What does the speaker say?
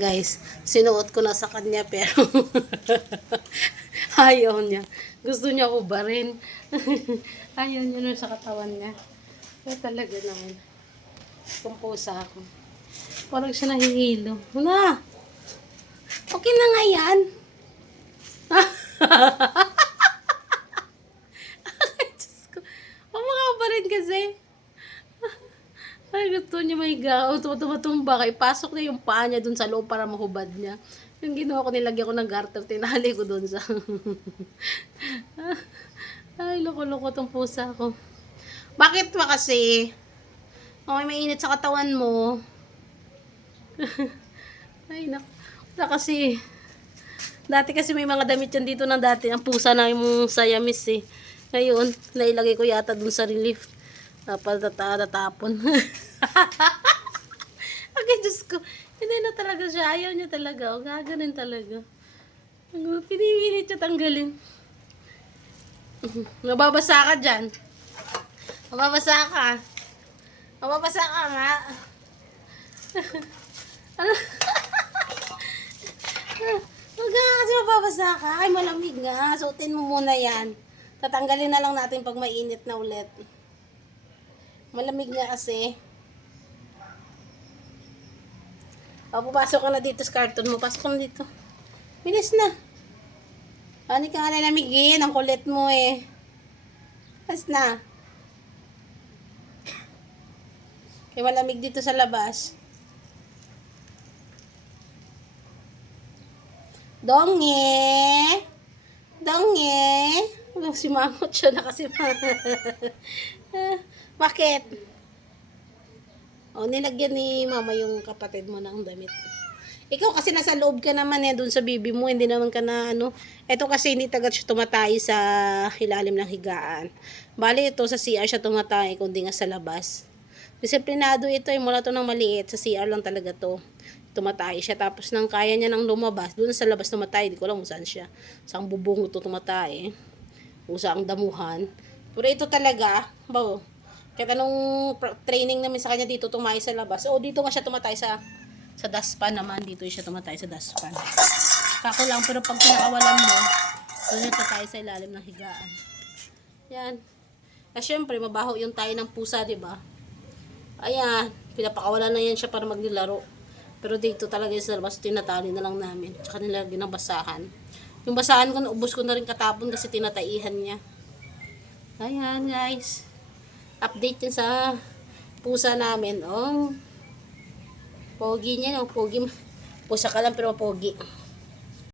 Guys, sinuot ko na sa kanya pero ayaw niya. Gusto niya ubarin. Ayaw niya nun sa katawan niya. Kaya talaga naman. Kumpusa ako. Parang siya nahihilo. Wala. Okay na nga yan. Ay, Diyos ko. Makabarin kasi. Ay, gusto niya may gaw. Tumatumba ka. Ipasok na yung paa niya dun sa loob para mahubad niya. Yung ginawa ko, nilagyan ko ng garter. Tinali ko dun sa... Ay, loko-loko tong pusa ko. Bakit ba kasi? Okay, mainit sa katawan mo. Ay, wala kasi. Dati kasi may mga damit yan dito ng dati. Ang pusa na yung Siamese eh. Ngayon, nailagay ko yata dun sa relief. Tatapon. Okay, Diyos ko. Hindi na talaga siya. Ayaw niya talaga. O, gaganin talaga. Pinipilit siya tanggalin. Mababasa ka dyan. Mababasa ka. Mababasa ka nga. Ano? Huwag nga kasi mababasa ka. Ay, malamig nga. Suotin mo muna yan. Tatanggalin na lang natin pag mainit na ulit. Malamig nga kasi. O, pupasok ka na dito sa karton mo. Pasok ka na dito. Bilis na. Ano ka nga lalamigin? Ang kulit mo eh. Pas na. Kaya malamig dito sa labas. Donge! Donge! Si Mamot siya na kasi. Bakit? O, nilagyan ni Mama yung kapatid mo ng damit. Ikaw kasi nasa loob ka naman eh, dun sa bibi mo, hindi naman ka na ano. Ito kasi hindi tagad siya tumatay sa ilalim ng higaan. Bali ito sa CR siya tumatay, kundi nga sa labas. Disiplinado ito eh, mula to ng maliit, sa CR lang talaga to. Tumatay siya, tapos nang kaya niya nang lumabas, dun sa labas tumatay, di ko alam kung saan siya. Sa bubong ito tumatay, o sa ang damuhan. Pero ito talaga, bawo, kahit anong training namin sa kanya dito tumatay sa labas. O dito nga siya tumatay sa dustpan naman. Dito siya tumatay sa dustpan. Kako lang, pero pag pinakawalan mo, doon siya tumatay sa ilalim ng higaan. Yan. Syempre, mabaho yung tayo ng pusa, diba? Ayan, pinapakawalan na yan siya para maglilaro. Pero dito talaga sa labas, tinatali na lang namin. Tsaka nilagyan ng basahan. Yung basahan ko, naubos ko na rin katapon kasi tinataihan niya. Ayan, guys. Update yun sa pusa namin. Oh, pogi niya, no? Pogi. Pusa ka lang pero pogi.